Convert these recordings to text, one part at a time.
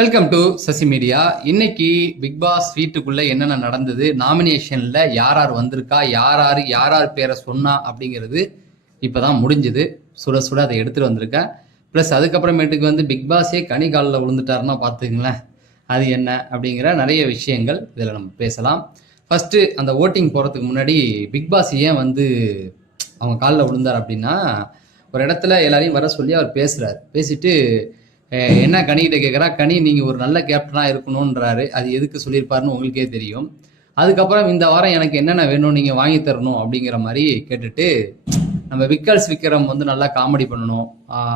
Welcome to Sasi media. இன்னைக்கு Bigg Boss வீட்டுக்குள்ள என்னென்ன நடந்தது, நாமினேஷன்ல யார் யார் வந்திருக்கா, யார் யார் பேரை சொன்னா அப்படிங்கிறது இப்பதான் முடிஞ்சது. சுட சுட அதை எடுத்துட்டு வந்திருக்கேன். ப்ளஸ் அதுக்கப்புறமேட்டுக்கு வந்து பிக் பாஸே கனி காலில் விழுந்துட்டாருன்னா பார்த்துங்களேன், அது என்ன அப்படிங்கிற நிறைய விஷயங்கள் இதில் நம்ம பேசலாம். ஃபர்ஸ்ட் அந்த ஓட்டிங் போகிறதுக்கு முன்னாடி பிக் பாஸ் ஏன் வந்து அவங்க காலில் விழுந்தார் அப்படின்னா, ஒரு இடத்துல எல்லாரையும் வர சொல்லி அவர் பேசுறாரு. பேசிட்டு என்ன கனிகிட்ட கேட்குறா, கனி நீங்கள் ஒரு நல்ல கேப்டனாக இருக்கணுன்றாரு. அது எதுக்கு சொல்லியிருப்பாருன்னு உங்களுக்கே தெரியும். அதுக்கப்புறம் இந்த வாரம் எனக்கு என்னென்ன வேணும் நீங்கள் வாங்கி தரணும் அப்படிங்கிற மாதிரி கேட்டுட்டு, நம்ம விக்ரம் வந்து நல்லா காமெடி பண்ணணும்.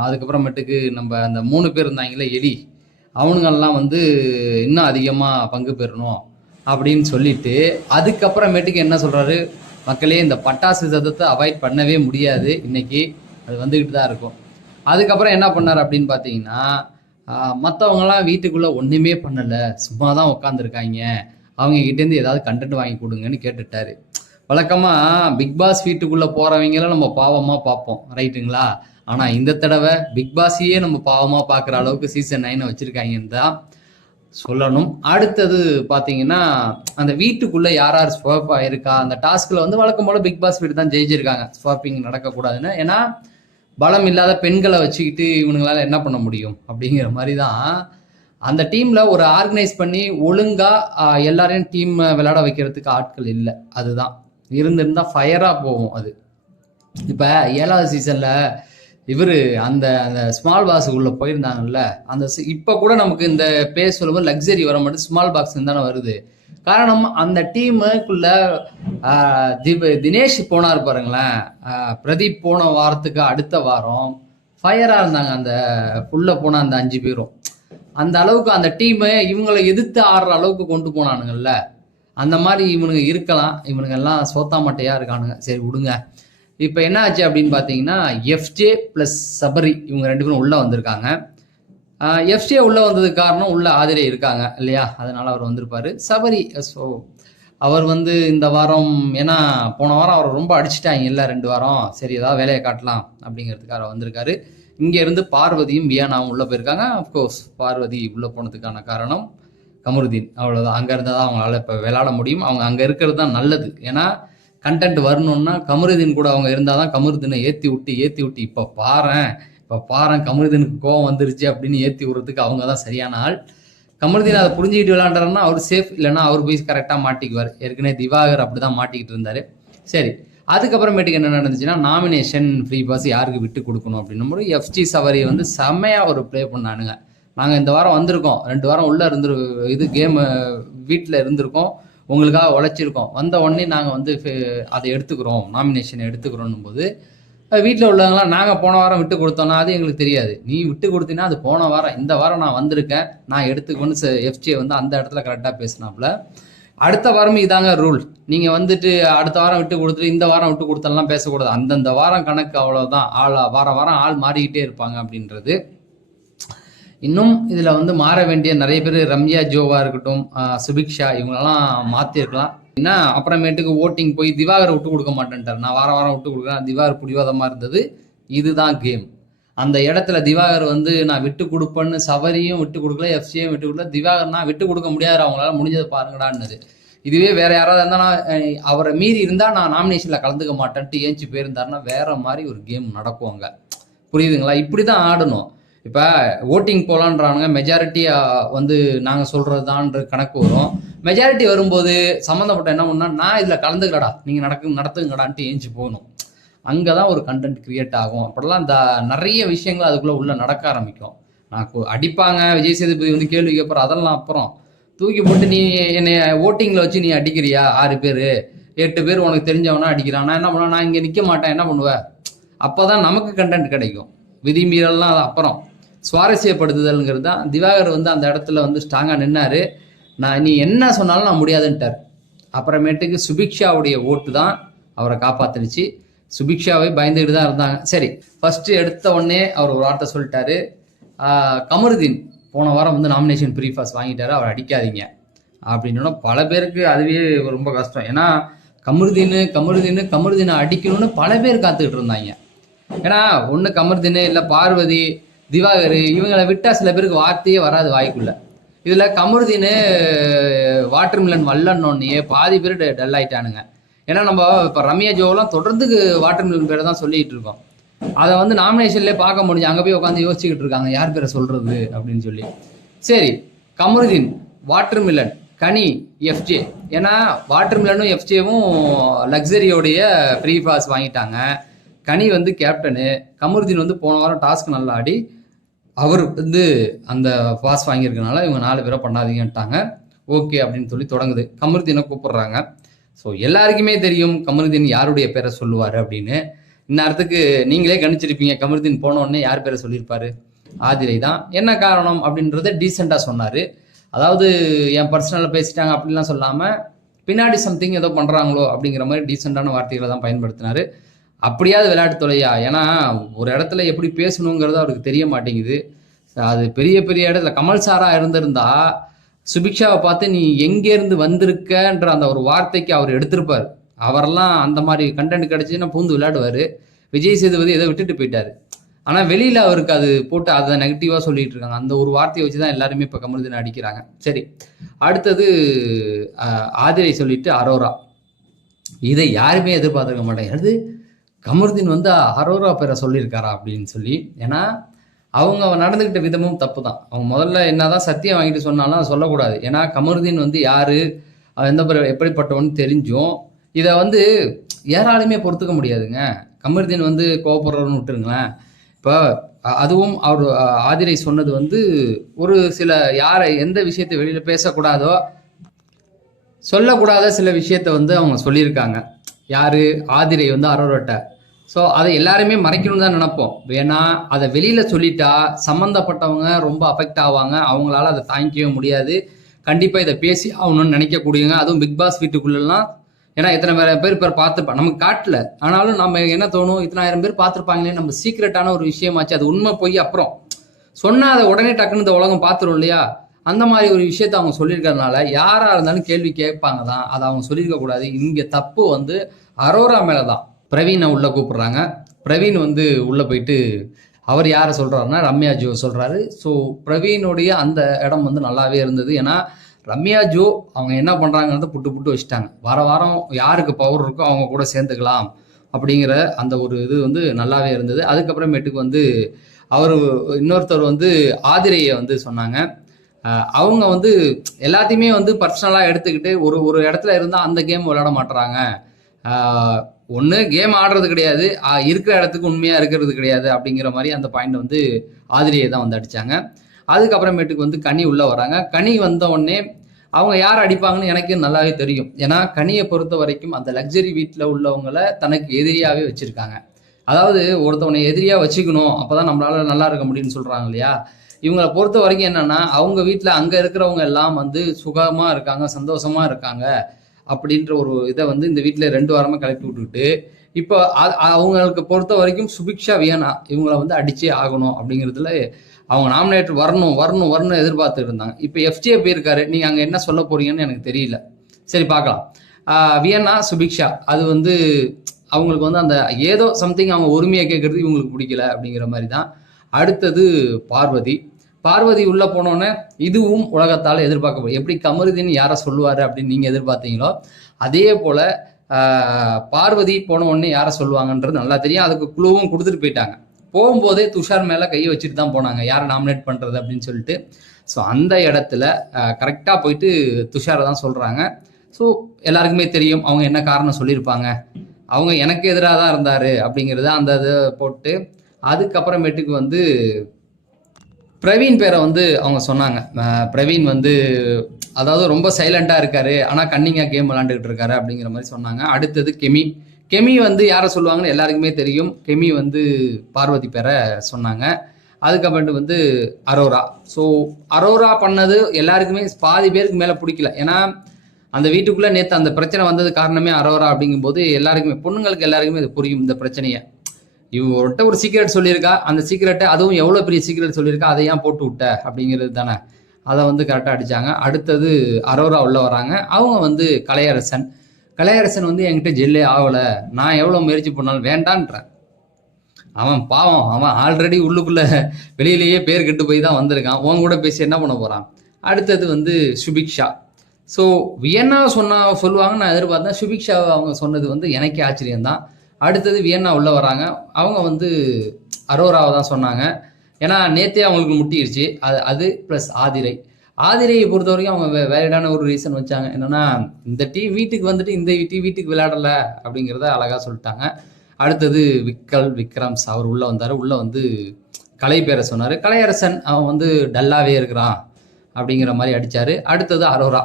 அதுக்கப்புறமேட்டுக்கு நம்ம அந்த 3 பேர் இருந்தாங்களே எலி, அவனுங்கெல்லாம் வந்து இன்னும் அதிகமாக பங்கு பெறணும் அப்படின்னு சொல்லிட்டு, அதுக்கப்புறமேட்டுக்கு என்ன சொல்கிறாரு, மக்களே இந்த பட்டாசு சத்தத்தை அவாய்ட் பண்ணவே முடியாது, இன்னைக்கு அது வந்துக்கிட்டு தான் இருக்கும். அதுக்கப்புறம் என்ன பண்ணார் அப்படின்னு பார்த்தீங்கன்னா, மற்றவங்களாம் வீட்டுக்குள்ளே ஒன்றுமே பண்ணலை, சும்மா தான் உட்காந்துருக்காங்க, அவங்க கிட்டேருந்து ஏதாவது கண்டென்ட் வாங்கி கொடுங்கன்னு கேட்டுட்டாரு. வழக்கமாக பிக் பாஸ் வீட்டுக்குள்ளே போகிறவங்களாம் நம்ம பாவமாக பார்ப்போம், ரைட்டுங்களா? ஆனால் இந்த தடவை பிக் பாஸையே நம்ம பாவமாக பார்க்குற அளவுக்கு சீசன் 9 வச்சுருக்காங்கன்னு தான் சொல்லணும். அடுத்தது பார்த்தீங்கன்னா, அந்த வீட்டுக்குள்ளே யார் யார் ஸ்வாப் ஆயிருக்கா, அந்த டாஸ்கில் வந்து வழக்கம் போல் பிக் பாஸ் வீட்டு தான் ஜெயிச்சிருக்காங்க, ஸ்வாப்பிங் நடக்கக்கூடாதுன்னு. ஏன்னா பலம் இல்லாத பெண்களை வச்சுக்கிட்டு இவனுங்களால என்ன பண்ண முடியும் அப்படிங்கிற மாதிரி தான் அந்த டீம்ல ஒரு ஆர்கனைஸ் பண்ணி ஒழுங்கா எல்லாரையும் டீம் விளையாட வைக்கிறதுக்கு ஆட்கள் இல்லை. அதுதான் இருந்திருந்தா ஃபயரா போகும். அது இப்ப 7வது சீசன்ல இவரு அந்த அந்த ஸ்மால் பாக்ஸுக்குள்ள போயிருந்தாங்கல்ல, அந்த இப்ப கூட நமக்கு இந்த பேர் சொல்லும்போது லக்ஸரி வர மட்டும் ஸ்மால் பாக்ஸ் தானே வருது. காரணம் அந்த டீமுக்குள்ள தினேஷ் போனார் பாருங்களேன், பிரதீப் போன வாரத்துக்கு அடுத்த வாரம் ஃபயரா இருந்தாங்க. அந்த புள்ள போன அந்த 5 பேரும் அந்த அளவுக்கு அந்த டீமை இவங்களை எதிர்த்து ஆடுற அளவுக்கு கொண்டு போனானுங்கல்ல. அந்த மாதிரி இவனுங்க இருக்கலாம். இவனுங்க எல்லாம் சோத்தா மட்டையா இருக்கானுங்க. சரி விடுங்க. இப்போ என்ன ஆச்சு அப்படின்னு பார்த்தீங்கன்னா, எஃப்ஜே ப்ளஸ் சபரி இவங்க 2 பேரும் உள்ளே வந்திருக்காங்க. எஃப்ஜே உள்ளே வந்ததுக்கு காரணம் உள்ள ஆதிரே இருக்காங்க இல்லையா, அதனால அவர் வந்திருப்பாரு. சபரி அவர் வந்து இந்த வாரம், ஏன்னா போன வாரம் அவர் ரொம்ப அடிச்சுட்டாங்க இல்லை 2 வாரம், சரி ஏதாவது வேலையை காட்டலாம் அப்படிங்கிறதுக்காக வந்திருக்காரு. இங்கே இருந்து பார்வதியும் வியானாவும் உள்ளே போயிருக்காங்க. அஃப்கோர்ஸ் பார்வதி உள்ளே போனதுக்கான காரணம் கமருதீன், அவ்வளோதான். அங்கே இருந்தால் தான் அவங்களால இப்போ விளையாட முடியும். அவங்க அங்கே இருக்கிறது தான் நல்லது. ஏன்னா கண்டென்ட் வரணும்னா கமருதீன் கூட அவங்க இருந்தால் தான் கமருதீனை ஏற்றி விட்டு இப்போ பாரு கமருதீனுக்கு கோவம் வந்துருச்சு அப்படின்னு ஏற்றி விடுறதுக்கு அவங்க தான் சரியான ஆள். கமருதீன் அதை புரிஞ்சுக்கிட்டு விளையாண்டாருன்னா அவர் சேஃப், இல்லைன்னா அவர் போய் கரெக்டாக மாட்டிக்குவார். ஏற்கனவே திவாகர் அப்படி தான் மாட்டிக்கிட்டு இருந்தார். சரி, அதுக்கப்புறமேட்டுக்கு என்ன நடந்துச்சுன்னா, நாமினேஷன் ஃப்ரீ பாஸ் யாருக்கு விட்டு கொடுக்கணும் அப்படின்னும் போது எஃப்ஜி சவரி வந்து செம்மையாக ஒரு ப்ளே பண்ணானுங்க. நாங்கள் இந்த வாரம் வந்திருக்கோம், 2 வாரம் உள்ளே இது கேம் வீட்டில் இருந்திருக்கோம், உங்களுக்காக உழைச்சிருக்கோம், வந்த உடனே நாங்கள் வந்து அதை எடுத்துக்கிறோம், நாமினேஷனை எடுத்துக்கிறோன்னும் போது வீட்டில் உள்ளவங்களாம் நாங்கள் போன வாரம் விட்டு கொடுத்தோன்னா அது எங்களுக்கு தெரியாது, நீ விட்டு கொடுத்தீங்கன்னா அது போன வாரம், இந்த வாரம் நான் வந்திருக்கேன், நான் எடுத்துக்கோன்னு எஃப்ஜே வந்து அந்த இடத்துல கரெக்டாக பேசினாப்புல. அடுத்த வாரமும் இதாங்க ரூல், நீங்கள் வந்துட்டு அடுத்த வாரம் விட்டு கொடுத்துட்டு இந்த வாரம் விட்டு கொடுத்தலாம் பேசக்கூடாது, அந்தந்த வாரம் கணக்கு, அவ்வளோதான். வாரம் ஆள் மாறிக்கிட்டே இருப்பாங்க அப்படின்றது. இன்னும் இதில் வந்து மாற வேண்டிய நிறைய பேர், ரம்யா ஜோவா இருக்கட்டும், சுபிக்ஷா, இவங்களெல்லாம் மாற்றிருக்கலாம். ஏன்னா அப்புறமேட்டுக்கு ஓட்டிங் போய் திவாகரை விட்டு கொடுக்க மாட்டேன்ட்டார். நான் வாரம் விட்டு கொடுக்குறேன், திவாகர் பிடிவாதமாக இருந்தது. இதுதான் கேம். அந்த இடத்துல திவாகர் வந்து நான் விட்டு கொடுப்பேன்னு சவரியும் விட்டு கொடுக்கல, எஃப்சியும் விட்டு கொடுக்கல, திவாகர் நான் விட்டு கொடுக்க முடியாது, அவங்களால முடிஞ்சதை பாருங்கடான்னது. இதுவே வேற யாராவது இருந்தால் அவரை மீறி இருந்தால் நான் நாமினேஷனில் கலந்துக்க மாட்டேன்ட்டு ஏஞ்சி போயிருந்தாருன்னா வேற மாதிரி ஒரு கேம் நடக்கும் அங்கே. புரியுதுங்களா? இப்படி தான் ஆடணும். இப்போ ஓட்டிங் போகலான்றானுங்க, மெஜாரிட்டி வந்து நாங்கள் சொல்கிறது தான்ற கணக்கு வரும். மெஜாரிட்டி வரும்போது சம்மந்தப்பட்ட என்ன பண்ணா, நான் இதில் கலந்துக்கடா, நீங்கள் நடத்துங்கடான்ட்டு ஏஞ்சி போகணும். அங்கே தான் ஒரு கண்டென்ட் கிரியேட் ஆகும். அப்படிலாம் இந்த நிறைய விஷயங்கள் அதுக்குள்ளே உள்ள நடக்க ஆரம்பிக்கும். நான் அடிப்பாங்க, விஜய் சேதுபதி வந்து கேள்வி கேட்பார், அதெல்லாம் அப்புறம் தூக்கி போட்டு நீ என்னை ஓட்டிங்கில் வச்சு நீ அடிக்கிறியா, 6 பேர் 8 பேர் உனக்கு தெரிஞ்சவனா அடிக்கிறான், நான் என்ன பண்ணுவேன், நான் இங்கே நிற்க மாட்டேன், என்ன பண்ணுவேன்? அப்போ தான் நமக்கு கண்டென்ட் கிடைக்கும். விதிமீறல்லாம் அது அப்புறம். சுவாரஸ்யப்படுத்துதல்ங்கிறது தான். திவாகர் வந்து அந்த இடத்துல வந்து ஸ்ட்ராங்காக நின்னாரு. நீ என்ன சொன்னாலும் நான் முடியாதுன்ட்டார். அப்புறமேட்டுக்கு சுபிக்ஷாவுடைய ஓட்டு தான் அவரை காப்பாத்துனுச்சு. சுபிக்ஷாவை பயந்துக்கிட்டு தான் இருந்தாங்க. சரி, ஃபர்ஸ்ட் எடுத்த உடனே அவர் ஒரு வார்த்தை சொல்லிட்டாரு, கமருதீன் போன வாரம் வந்து நாமினேஷன் ப்ரீ பாஸ் வாங்கிட்டாரு, அவர் அடிக்காதீங்க அப்படின்னா பல பேருக்கு அதுவே ரொம்ப கஷ்டம். ஏன்னா கமருதீனை அடிக்கணும்னு பல பேர் காத்துக்கிட்டு இருந்தாங்க. ஏன்னா ஒன்று கமருதீன் இல்லை பார்வதி, திவாகர், இவங்களை விட்டா சில பேருக்கு வார்த்தையே வராது வாய்க்குள்ள. இதுல கமருதீன் வாட்டர் மிலன் வல்லன்னொன்னே பாதி பேர் டல் ஆயிட்டானுங்க. ஏன்னா நம்ம இப்ப ரம்யா ஜோலாம் தொடர்ந்து வாட்டர் மிலன் பேரை தான் சொல்லிட்டு இருக்கோம். அதை வந்து நாமினேஷன்லேயே பார்க்க முடிஞ்சு அங்கே போய் உட்காந்து யோசிச்சுக்கிட்டு இருக்காங்க யார் பேரை சொல்றது அப்படின்னு சொல்லி. சரி, கமருதீன், வாட்டர் மிலன், கனி, எஃப்ஜே. ஏன்னா வாட்டர் மிலனும் எஃப்ஜேவும் லக்ஸரியோடைய ஃப்ரீ பாஸ் வாங்கிட்டாங்க. கனி வந்து கேப்டனு, கமருதீன் வந்து போன வாரம் டாஸ்க் நல்லா ஆடி அவர் வந்து அந்த பாஸ் வாங்கியிருக்கனால இவங்க 4 பேரை பண்ணாதீங்கன்ட்டாங்க. ஓகே அப்படின்னு சொல்லி தொடங்குது. கமருதீனை கூப்பிடுறாங்க. ஸோ எல்லாருக்குமே தெரியும் கமருதீன் யாருடைய பேரை சொல்லுவார் அப்படின்னு. இந்நேரத்துக்கு நீங்களே கணிச்சிருப்பீங்க. கமருதீன் போன உடனே யார் பேரை சொல்லியிருப்பாரு? ஆதிரை தான். என்ன காரணம் அப்படின்றத டீசெண்டாக சொன்னார். அதாவது என் பர்சனலில் பேசிட்டாங்க அப்படின்லாம் சொல்லாமல் பின்னாடி சம்திங் ஏதோ பண்ணுறாங்களோ அப்படிங்கிற மாதிரி டீசெண்டான வார்த்தைகளை தான் பயன்படுத்தினார். அப்படியாவது விளையாட்டு தொலையா, ஏன்னா ஒரு இடத்துல எப்படி பேசணுங்கிறது அவருக்கு தெரிய மாட்டேங்குது. அது பெரிய பெரிய இடத்துல கமல் சாரா இருந்திருந்தா சுபிக்ஷாவை பார்த்து நீ எங்கேருந்து வந்திருக்கன்ற அந்த ஒரு வார்த்தைக்கு அவர் எடுத்திருப்பார். அவரெல்லாம் அந்த மாதிரி கண்டென்ட் கிடைச்சுன்னா பூந்து விளையாடுவார். விஜய் சேதுபதி எதை விட்டுட்டு போயிட்டாரு. ஆனால் வெளியில் அவருக்கு அது போட்டு அதை நெகட்டிவாக சொல்லிட்டு இருக்காங்க. அந்த ஒரு வார்த்தையை வச்சு தான் எல்லாருமே இப்போ கமருதீனை அடிக்கிறாங்க. சரி, அடுத்தது ஆதிரை சொல்லிட்டு அரோரா. இதை யாருமே எதிர்பார்த்துருக்க மாட்டேங்கிறது. கமருதீன் வந்து அரோரா பேரை சொல்லியிருக்காரா அப்படின்னு சொல்லி. ஏன்னா அவங்க நடந்துக்கிட்ட விதமும் தப்பு தான். அவங்க முதல்ல என்னதான் சத்தியம் வாங்கிட்டு சொன்னாலும் அதை சொல்லக்கூடாது. ஏன்னா கமருதீன் வந்து யாரு, எப்படிப்பட்டவன்னு தெரிஞ்சும் இதை வந்து யாராலுமே பொறுத்துக்க முடியாதுங்க. கமருதீன் வந்து கோவப்படுறவன்னு விட்டுருங்களேன். இப்போ அதுவும் அவர் ஆதிரை சொன்னது வந்து ஒரு சில யாரை எந்த விஷயத்தை வெளியில பேசக்கூடாதோ சொல்லக்கூடாத சில விஷயத்த வந்து அவங்க சொல்லியிருக்காங்க. யாரு? ஆதிரை வந்து அரோராட்ட. ஸோ அதை எல்லாருமே மறைக்கணும்னு தான் நினைப்போம். ஏன்னா அதை வெளியில சொல்லிட்டா சம்மந்தப்பட்டவங்க ரொம்ப அஃபெக்ட் ஆவாங்க. அவங்களால அதை தாங்கிக்கவே முடியாது. கண்டிப்பா இதை பேசி ஆகணும்னு நினைக்கக்கூடியவங்க, அதுவும் பிக் பாஸ் வீட்டுக்குள்ளெல்லாம். ஏன்னா இத்தனை பேர் பார்த்துருப்பாங்க, நமக்கு காட்டல. ஆனாலும் நம்ம என்ன தோணும், இத்தனாயிரம் பேர் பார்த்துருப்பாங்களே, நம்ம சீக்ரெட்டான ஒரு விஷயமாச்சு, அது உண்மை போய் அப்புறம் சொன்னா அதை உடனே டக்குன்னு இந்த உலகம் பார்த்துரும் இல்லையா? அந்த மாதிரி ஒரு விஷயத்த அவங்க சொல்லியிருக்கிறதுனால யாரா இருந்தாலும் கேள்வி கேட்பாங்க தான். அதை அவங்க சொல்லியிருக்க கூடாது. இங்க தப்பு வந்து அரோரா மேலதான். பிரவீனை உள்ள கூப்பிடுறாங்க. பிரவீன் வந்து உள்ள போயிட்டு அவர் யாரை சொல்றாருன்னா ரம்யா ஜோ சொல்றாரு. ஸோ பிரவீனுடைய அந்த இடம் வந்து நல்லாவே இருந்தது. ஏன்னா ரம்யா ஜோ அவங்க என்ன பண்றாங்கிறத புட்டு வச்சுட்டாங்க. வாரம் யாருக்கு பவர் இருக்கோ அவங்க கூட சேர்ந்துக்கலாம் அப்படிங்கிற அந்த ஒரு இது வந்து நல்லாவே இருந்தது. அதுக்கப்புறமேட்டுக்கு வந்து அவர் இன்னொருத்தர் வந்து ஆதிரையை வந்து சொன்னாங்க. அவங்க வந்து எல்லாத்தையுமே வந்து பர்சனலாக எடுத்துக்கிட்டு ஒரு இடத்துல இருந்தால் அந்த கேம் விளையாட மாட்டுறாங்க. ஒன்று கேம் ஆடுறது கிடையாது, இருக்கிற இடத்துக்கு உண்மையாக இருக்கிறது கிடையாது அப்படிங்கிற மாதிரி அந்த பாயிண்ட் வந்து ஆதிரியை தான் வந்து அடித்தாங்க. அதுக்கப்புறமேட்டுக்கு வந்து கனி உள்ளே வராங்க. கனி வந்த உடனே அவங்க யார் அடிப்பாங்கன்னு எனக்கு நல்லாவே தெரியும். ஏன்னா கனியை பொறுத்த வரைக்கும் அந்த லக்ஸரி வீட்டில் உள்ளவங்களை தனக்கு எதிரியாகவே வச்சுருக்காங்க. அதாவது ஒருத்தவனை எதிரியாக வச்சுக்கணும், அப்போ தான் நம்மளால நல்லா இருக்க முடியும்னு சொல்கிறாங்க இல்லையா? இவங்களை பொறுத்த வரைக்கும் என்னன்னா அவங்க வீட்டில் அங்கே இருக்கிறவங்க எல்லாம் வந்து சுகமாக இருக்காங்க, சந்தோஷமாக இருக்காங்க அப்படின்ற ஒரு இதை வந்து இந்த வீட்டில் 2 வாரமாக கிளப்பி விட்டுக்கிட்டு இப்போ அவங்களுக்கு பொறுத்த வரைக்கும் சுபிக்ஷா வியனா இவங்களை வந்து அடிச்சே ஆகணும் அப்படிங்கிறதுல அவங்க நாமினேட்டர் வரணும் எதிர்பார்த்துட்டு இருந்தாங்க. இப்போ எஃப்ஜே போயிருக்காரு. நீங்கள் அங்கே என்ன சொல்ல போறீங்கன்னு எனக்கு தெரியல. சரி, பார்க்கலாம். வியன்னா சுபிக்ஷா அது வந்து அவங்களுக்கு வந்து அந்த ஏதோ சம்திங் அவங்க உரிமையை கேட்கறது இவங்களுக்கு பிடிக்கல அப்படிங்கிற மாதிரி தான். அடுத்தது பார்வதி உள்ள போனோன்னே இதுவும் உலகத்தால் எதிர்பார்க்கப்படும். எப்படி கமருதீன் யாரை சொல்லுவாரு அப்படின்னு நீங்க எதிர்பார்த்தீங்களோ அதே போல பார்வதி போன உடனே யாரை சொல்லுவாங்கன்றது நல்லா தெரியும். அதுக்கு குழுவும் கொடுத்துட்டு போயிட்டாங்க. போகும்போதே துஷார் மேல கையை வச்சுட்டு தான் போனாங்க, யாரை நாமினேட் பண்றது அப்படின்னு சொல்லிட்டு. ஸோ அந்த இடத்துல கரெக்டாக போயிட்டு துஷாரை தான் சொல்றாங்க. ஸோ எல்லாருக்குமே தெரியும் அவங்க என்ன காரணம் சொல்லியிருப்பாங்க. அவங்க எனக்கு எதிராக தான் இருந்தாரு அப்படிங்கிறத அந்த இதை போட்டு அதுக்கப்புறமேட்டுக்கு வந்து பிரவீன் பேரை வந்து அவங்க சொன்னாங்க. பிரவீன் வந்து அதாவது ரொம்ப சைலண்டா இருக்காரு, ஆனா கன்னிங்கா கேம் விளையாண்டுக்கிட்டு இருக்காரு அப்படிங்கிற மாதிரி சொன்னாங்க. அடுத்தது கெமி வந்து யாரை சொல்லுவாங்கன்னு எல்லாருக்குமே தெரியும். கெமி வந்து பார்வதி பேரை சொன்னாங்க. அதுக்கப்புறமேட்டு வந்து அரோரா. ஸோ அரோரா பண்ணது எல்லாருக்குமே பாதி பேருக்கு மேலே பிடிக்கல. ஏன்னா அந்த வீட்டுக்குள்ளே நேற்று அந்த பிரச்சனை வந்தது காரணமே அரோரா அப்படிங்கும்போது எல்லாருக்குமே பொண்ணுங்களுக்கு எல்லாருக்குமே இது புரியும் இந்த பிரச்சனையை. இவங்கள்ட்ட ஒரு சீக்கிரட் சொல்லியிருக்கா, அந்த சீக்கிரட்டை அதுவும் எவ்வளோ பெரிய சீக்கிரட் சொல்லியிருக்கா அதை ஏன் போட்டு விட்ட அப்படிங்கிறது தானே. அதை வந்து கரெக்டாக அடித்தாங்க. அடுத்தது அரோரா உள்ள வராங்க. அவங்க வந்து கலையரசன் வந்து என்கிட்ட ஜெல்லே ஆகலை, நான் எவ்வளோ முயற்சி பண்ணாலும் வேண்டான்றேன். அவன் பாவம், அவன் ஆல்ரெடி உள்ளுக்குள்ள வெளியிலேயே பேர் கெட்டு போய் தான் வந்திருக்கான். உன் கூட பேசி என்ன பண்ண போறான்? அடுத்தது வந்து சுபிக்ஷா. ஸோ வியன்னா சொல்லுவாங்கன்னு நான் எதிர்பார்த்தேன். சுபிக்ஷா அவங்க சொன்னது வந்து எனக்கே ஆச்சரியம்தான். அடுத்தது வியன்னா உள்ள வராங்க. அவங்க வந்து அரோராவை தான் சொன்னாங்க. ஏன்னா நேத்தே அவங்களுக்கு முட்டிடுச்சு. அது ப்ளஸ் ஆதிரை. ஆதிரையை பொறுத்த வரைக்கும் அவங்க வேலிடான ஒரு ரீசன் வச்சாங்க. என்னன்னா, இந்த டீம் வீட்டுக்கு வந்துட்டு இந்த டீம் வீட்டுக்கு விளையாடல அப்படிங்கிறத அழகா சொல்லிட்டாங்க. அடுத்தது விக்ரம்ஸ் அவர் உள்ள வந்தாரு. உள்ள வந்து கலை பேரை சொன்னாரு. கலையரசன் அவன் வந்து டல்லாவே இருக்கிறான் அப்படிங்கிற மாதிரி அடிச்சாரு. அடுத்தது அரோரா.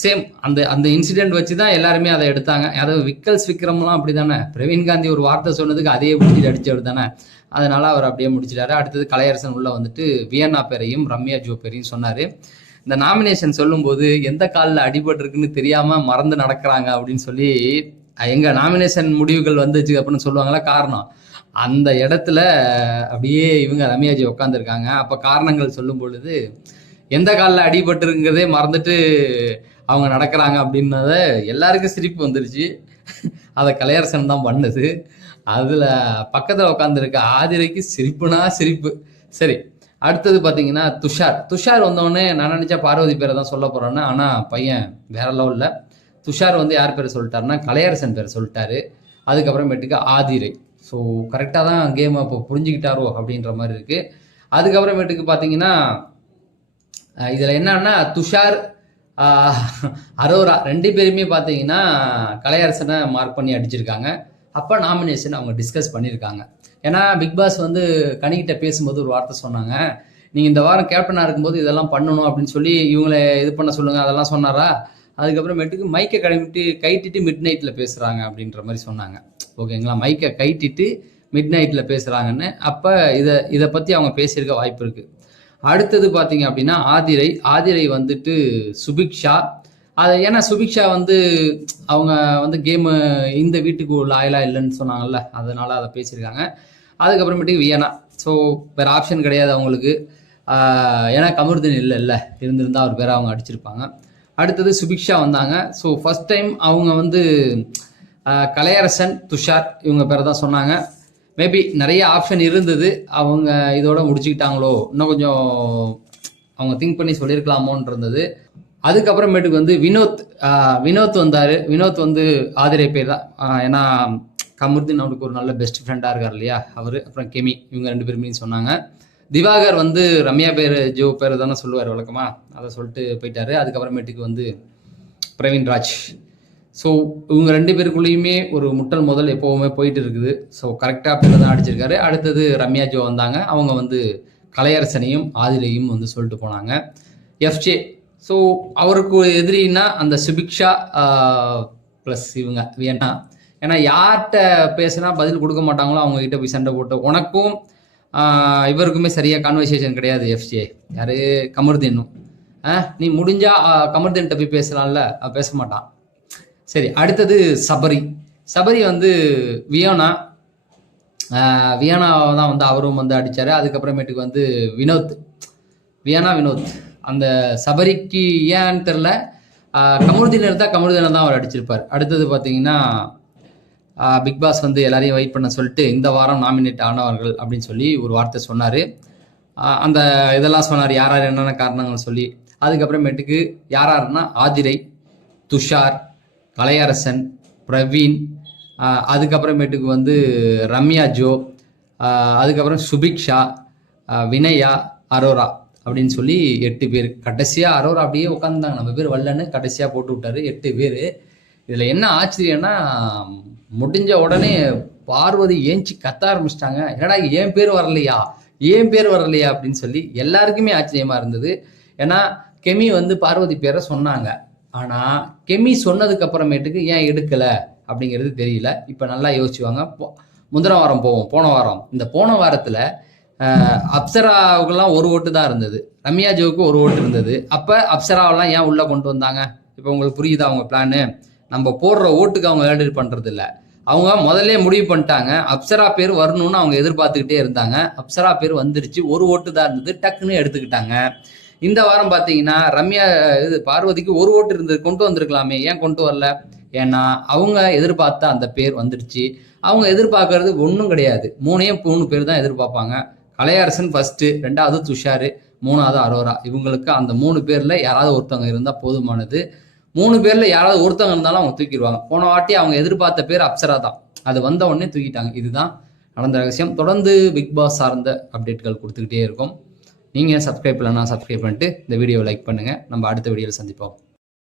சேம் அந்த அந்த இன்சிடென்ட் வச்சு தான் எல்லாருமே அதை எடுத்தாங்க. அதாவது விக்ரம்லாம் அப்படி தானே, பிரவீன் காந்தி ஒரு வார்த்தை சொன்னதுக்கு அதையே பிடிச்சிட்டு அடிச்சவர் தானே, அதனால அவர் அப்படியே முடிச்சிட்டாரு. அடுத்தது கலையரசன் உள்ள வந்துட்டு வியன்னா பேரையும் ரம்யா ஜோ பேரையும் சொன்னாரு. இந்த நாமினேஷன் சொல்லும்போது எந்த காலில் அடிபட்டிருக்குன்னு தெரியாம மறந்து நடக்கிறாங்க அப்படின்னு சொல்லி எங்க நாமினேஷன் முடிவுகள் வந்துச்சு அப்படின்னு சொல்லுவாங்களா, காரணம் அந்த இடத்துல அப்படியே இவங்க ரம்யாஜி உட்காந்துருக்காங்க. அப்ப காரணங்கள் சொல்லும் பொழுது எந்த காலில் அடிபட்டுருங்கிறதே மறந்துட்டு அவங்க நடக்கிறாங்க அப்படின்னத எல்லாருக்கும் சிரிப்பு வந்துருச்சு. அதை கலையரசன் தான் பண்ணுது. அதுல பக்கத்துல உட்காந்துருக்க ஆதிரைக்கு சிரிப்புனா சிரிப்பு. சரி, அடுத்தது பாத்தீங்கன்னா துஷார் வந்தோடனே நான் நினைச்சா பார்வதி பேரை தான் சொல்ல போறேன்னு, ஆனா பையன் வேற லெவல்ல. துஷார் வந்து யார் பேரை சொல்லிட்டாருன்னா கலையரசன் பேரை சொல்லிட்டாரு. அதுக்கப்புறமேட்டுக்கு ஆதிரை. ஸோ கரெக்டாக தான் கேம் இப்போ புரிஞ்சுக்கிட்டாரோ அப்படின்ற மாதிரி இருக்கு. அதுக்கப்புறமேட்டுக்கு பார்த்தீங்கன்னா இதில் என்னன்னா துஷார் அரோரா ரெண்டு பேருமே பார்த்தீங்கன்னா கலையரசனை மார்க் பண்ணி அடிச்சிருக்காங்க. அப்போ நாமினேஷன் அவங்க டிஸ்கஸ் பண்ணியிருக்காங்க. ஏன்னா பிக் பாஸ் வந்து கனிக்கிட்ட பேசும்போது ஒரு வார்த்தை சொன்னாங்க, நீங்கள் இந்த வாரம் கேப்டனாக இருக்கும்போது இதெல்லாம் பண்ணணும் அப்படின்னு சொல்லி இவங்களை இது பண்ண சொல்லுங்கள், அதெல்லாம் சொன்னாரா. அதுக்கப்புறமேட்டுக்கு மைக்கை கைட்டிட்டு மிட் நைட்டில் பேசுகிறாங்க அப்படின்ற மாதிரி சொன்னாங்க. ஓகேங்களா, மைக்கை கைட்டிட்டு மிட் நைட்டில் பேசுகிறாங்கன்னு. அப்போ இதை பற்றி அவங்க பேசியிருக்க வாய்ப்பு இருக்குது. அடுத்தது பார்த்தீங்க அப்படின்னா ஆதிரை வந்துட்டு சுபிக்ஷா. ஏன்னா சுபிக்ஷா வந்து அவங்க வந்து கேமு இந்த வீட்டுக்கு லாயலாக இல்லைன்னு சொன்னாங்கல்ல, அதனால அதை பேசியிருக்காங்க. அதுக்கப்புறமேட்டுக்கு வியனா. ஸோ வேறு ஆப்ஷன் கிடையாது அவங்களுக்கு. ஏன்னா கமருதீன் இல்லை இருந்திருந்தால் அவர் பேரை அவங்க அடிச்சிருப்பாங்க. அடுத்தது சுபிக்ஷா வந்தாங்க. ஸோ ஃபர்ஸ்ட் டைம் அவங்க வந்து கலையரசன் துஷார் இவங்க பேரை தான் சொன்னாங்க. மேபி நிறைய ஆப்ஷன் இருந்தது, அவங்க இதோட முடிச்சுக்கிட்டாங்களோ, இன்னும் கொஞ்சம் அவங்க திங்க் பண்ணி சொல்லியிருக்கலாமோன்னு இருந்தது. அதுக்கப்புறமேட்டுக்கு வந்து வினோத் வந்தார். வினோத் வந்து ஆதிரை பேர் தான். ஏன்னா கமருதீன் அவருக்கு ஒரு நல்ல பெஸ்ட் ஃப்ரெண்டாக இருக்கார் இல்லையா அவர். அப்புறம் கெமி, இவங்க ரெண்டு பேருமே சொன்னாங்க. திவாகர் வந்து ரம்யா பேர் ஜோ பேர் தானே சொல்லுவார் வழக்கமா, அதை சொல்லிட்டு போயிட்டாரு. அதுக்கப்புறமேட்டுக்கு வந்து பிரவீன் ராஜ். ஸோ இவங்க ரெண்டு பேருக்குள்ளேயுமே ஒரு முட்டல் முதல் எப்போவுமே போயிட்டு இருக்குது. ஸோ கரெக்டாக பேர் தான் அடிச்சிருக்காரு. அடுத்தது ரம்யா ஜோ வந்தாங்க. அவங்க வந்து கலையரசனையும் ஆதிரையும் வந்து சொல்லிட்டு போனாங்க. எஃப்ஜே. ஸோ அவருக்கு எதிரின்னா அந்த சுபிக்ஷா ப்ளஸ் இவங்க வியன்னா. ஏன்னா யார்கிட்ட பேசுனா பதில் கொடுக்க மாட்டாங்களோ அவங்க கிட்ட போய் சண்டை போட்டு, உனக்கும் இவருக்குமே சரியா கான்வர்சேஷன் கிடையாது. எஃப்ஜே யாரு, கமருதீனும். நீ முடிஞ்சா கமருதீன்கிட்ட போய் பேசலாம்ல, பேச மாட்டான். சரி, அடுத்தது சபரி வந்து வியனா தான் வந்து அவரும் வந்து அடிச்சாரு. அதுக்கப்புறமேட்டுக்கு வந்து வினோத் அந்த சபரிக்கு ஏன்னு தெரில, கமருதீன் எடுத்தா கமருதீனை தான் அவர் அடிச்சிருப்பார். அடுத்தது பார்த்தீங்கன்னா பிக் பாஸ் வந்து எல்லாரையும் வெயிட் பண்ண சொல்லிட்டு இந்த வாரம் நாமினேட் ஆனவர்கள் அப்படின்னு சொல்லி ஒரு வார்த்தை சொன்னார். அந்த இதெல்லாம் சொன்னார், யார் என்னென்ன காரணங்கள் சொல்லி. அதுக்கப்புறமேட்டுக்கு யாருன்னா ஆதிரை, துஷார், கலையரசன், பிரவீன், அதுக்கப்புறமேட்டுக்கு வந்து ரம்யா ஜோ, அதுக்கப்புறம் சுபிக்ஷா, வினயா, அரோரா அப்படின்னு சொல்லி 8 பேர். கடைசியாக அரோரா அப்படியே உட்காந்துட்டாங்க, நம்ம பேர் வரலன்னு கடைசியாக போட்டு விட்டாரு. 8 பேர். இதில் என்ன ஆச்சரியம்னா முடிஞ்ச உடனே பார்வதி ஏஞ்சி கத்த ஆரம்பிச்சிட்டாங்க, என்னடா ஏன் பேர் வரலையா அப்படின்னு சொல்லி எல்லாருக்குமே ஆச்சரியமா இருந்தது. ஏன்னா கெமி வந்து பார்வதி பேரை சொன்னாங்க, ஆனால் கெமி சொன்னதுக்கு அப்புறமேட்டுக்கு ஏன் எடுக்கலை அப்படிங்கிறது தெரியல. இப்போ நல்லா யோசிச்சுவாங்க. முந்தின வாரம் போன வாரத்தில் அப்சராவுக்கெல்லாம் ஒரு ஓட்டு தான் இருந்தது, ரம்யா ஜோவுக்கு ஒரு ஓட்டு இருந்தது. அப்போ அப்சராவெல்லாம் ஏன் உள்ளே கொண்டு வந்தாங்க? இப்போ உங்களுக்கு புரியுதா அவங்க பிளானு? நம்ம போடுற ஓட்டுக்கு அவங்க வேலிடேட் பண்ணுறது இல்லை. அவங்க முதல்ல முடிவு பண்ணிட்டாங்க, அப்சரா பேர் வரணும்னு அவங்க எதிர்பார்த்துக்கிட்டே இருந்தாங்க. அப்சரா பேர் வந்துருச்சு, ஒரு ஓட்டு தான் இருந்தது, டக்குன்னு எடுத்துக்கிட்டாங்க. இந்த வாரம் பார்த்தீங்கன்னா பார்வதிக்கு ஒரு ஓட்டு இருந்தது, கொண்டு வந்திருக்கலாமே, ஏன் கொண்டு வரல? ஏன்னா அவங்க எதிர்பார்த்தா அந்த பேர் வந்துருச்சு. அவங்க எதிர்பார்க்கறது ஒன்றும் கிடையாது, 3 பேர் தான் எதிர்பார்ப்பாங்க. கலையரசன் ஃபர்ஸ்ட், 2வது துஷார், மூணாவது அரோரா. இவங்களுக்கு அந்த 3 பேர்ல யாராவது ஒருத்தவங்க இருந்தால் போதுமானது. 3 பேர்ல யாராவது ஒருத்தவங்க இருந்தாலும் அவங்க தூக்கிடுவாங்க. போன வாட்டி அவங்க எதிர்பார்த்த பேர் அப்சரா தான். அது வந்த உடனே தூக்கிட்டாங்க. இதுதான் நடந்த ரகசியம். தொடர்ந்து பிக் பாஸ் சார்ந்த அப்டேட்கள் கொடுத்துக்கிட்டே இருக்கும். நீங்கள் சப்ஸ்கிரைப் பண்ணலாம், சப்ஸ்கிரைப் பண்ணிட்டு இந்த வீடியோவை லைக் பண்ணுங்கள். நம்ம அடுத்த வீடியோவில் சந்திப்போம்.